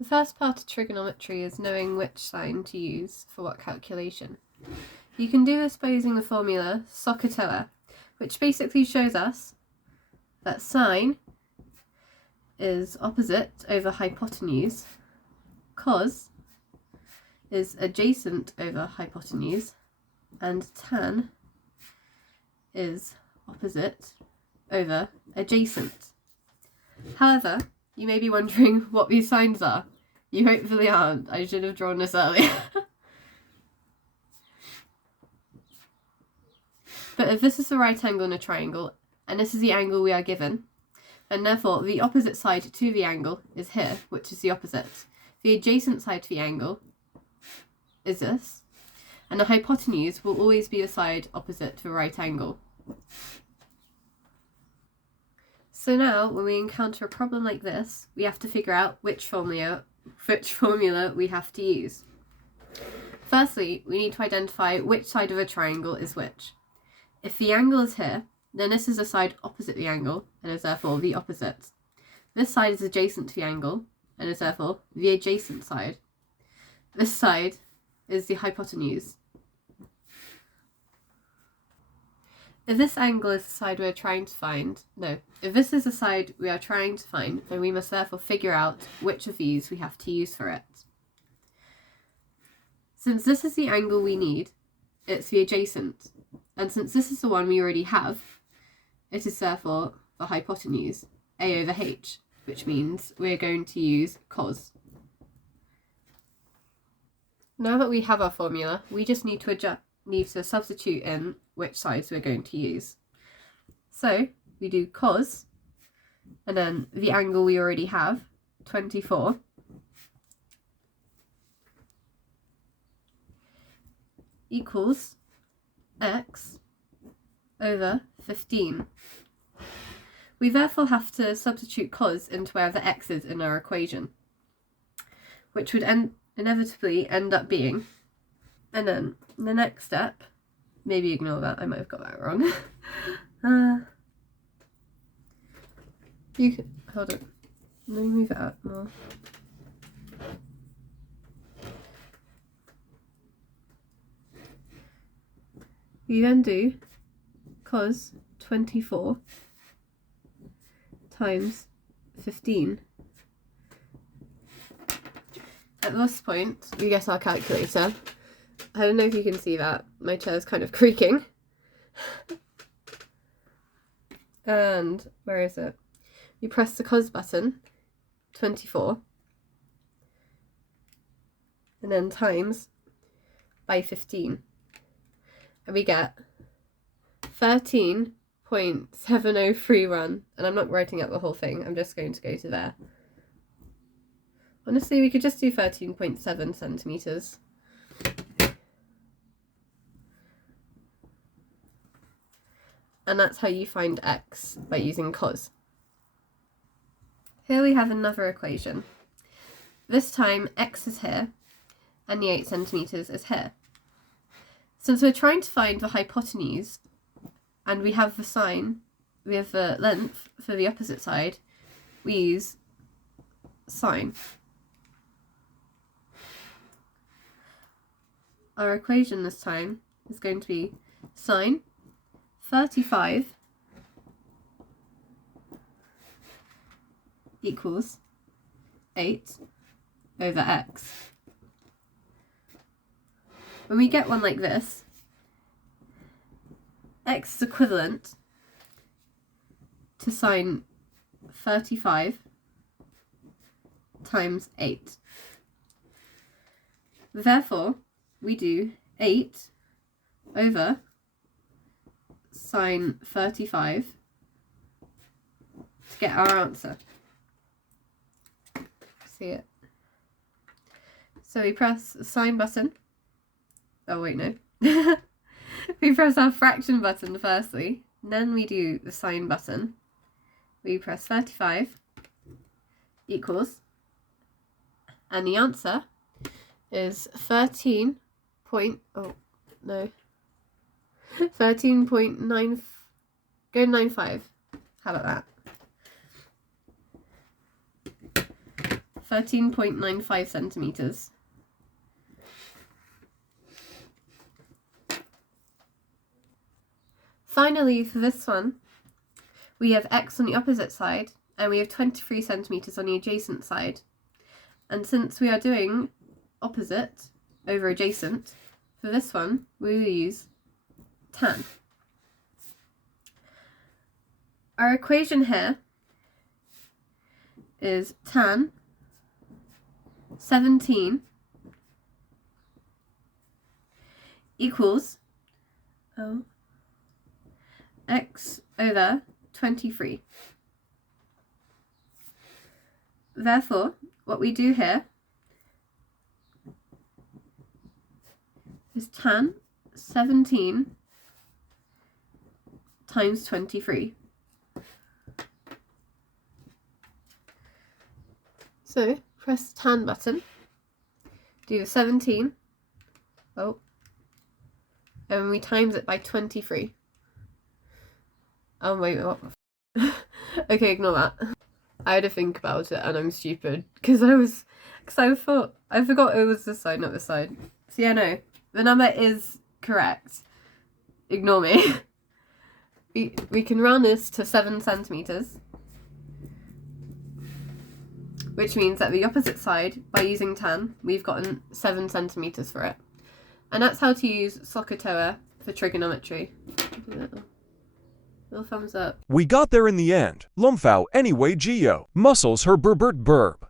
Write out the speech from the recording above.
The first part of trigonometry is knowing which sign to use for what calculation. You can do this by using the formula SOHCAHTOA, which basically shows us that sine is opposite over hypotenuse, cos is adjacent over hypotenuse, and tan is opposite over adjacent. However, you may be wondering what these signs are. You hopefully aren't. I should have drawn this earlier. But if this is the right angle in a triangle, and this is the angle we are given, and therefore the opposite side to the angle is here, which is the opposite. The adjacent side to the angle is this, and the hypotenuse will always be the side opposite to the right angle. So now, when we encounter a problem like this, we have to figure out which formula we have to use. Firstly, we need to identify which side of a triangle is which. If the angle is here, then this is the side opposite the angle, and is therefore the opposite. This side is adjacent to the angle, and is therefore the adjacent side. This side is the hypotenuse. If this angle is the side we are trying to find, if this is the side we are trying to find, then we must therefore figure out which of these we have to use for it. Since this is the angle we need, it's the adjacent, and since this is the one we already have, it is therefore the hypotenuse, a over h, which means we're going to use cos. Now that we have our formula, we just need to substitute in which sides we're going to use. So we do cos, and then the angle we already have, 24, equals x over 15. We therefore have to substitute cos into wherever x is in our equation, which would inevitably end up being, and then the next step, maybe ignore that, I might have got that wrong. You can, hold it, let me move it up more. You then do cos 24 times 15. At this point, we get our calculator. I don't know if you can see that. My chair is kind of creaking. And where is it? You press the cos button, 24, and then times by 15. And we get 13.7031, and I'm not writing out the whole thing, I'm just going to go to there. Honestly, we could just do 13.7 centimetres. And that's how you find x, by using cos. Here we have another equation. This time x is here, and the 8 centimetres is here. Since we're trying to find the hypotenuse, and we have the length for the opposite side, we use sine. Our equation this time is going to be sine 35 equals 8 over x. When we get one like this, x is equivalent to sine 35 times 8. Therefore, we do 8 over sine 35 to get our answer. See it? So we press the sine button. Oh wait, no. We press our fraction button firstly, then we do the sine button. We press 35 equals, and the answer is 13.9. Go 95. How about that? 13.95 centimetres. Finally, for this one, we have x on the opposite side, and we have 23 centimetres on the adjacent side. And since we are doing opposite over adjacent, for this one, we will use tan. Our equation here is tan 17 equals x over 23. Therefore, what we do here is tan 17 times 23. So, press the tan button, do the 17, and we times it by 23. Oh wait, what? Okay, ignore that. I had to think about it and I'm stupid, because I forgot it was this side, not this side. So yeah, no, the number is correct. Ignore me. We can round this to 7 centimetres. Which means that the opposite side, by using tan, we've gotten 7 centimetres for it. And that's how to use SOHCAHTOA for trigonometry. Little thumbs up. We got there in the end. Lumphau anyway Geo. Muscles her burbert burb.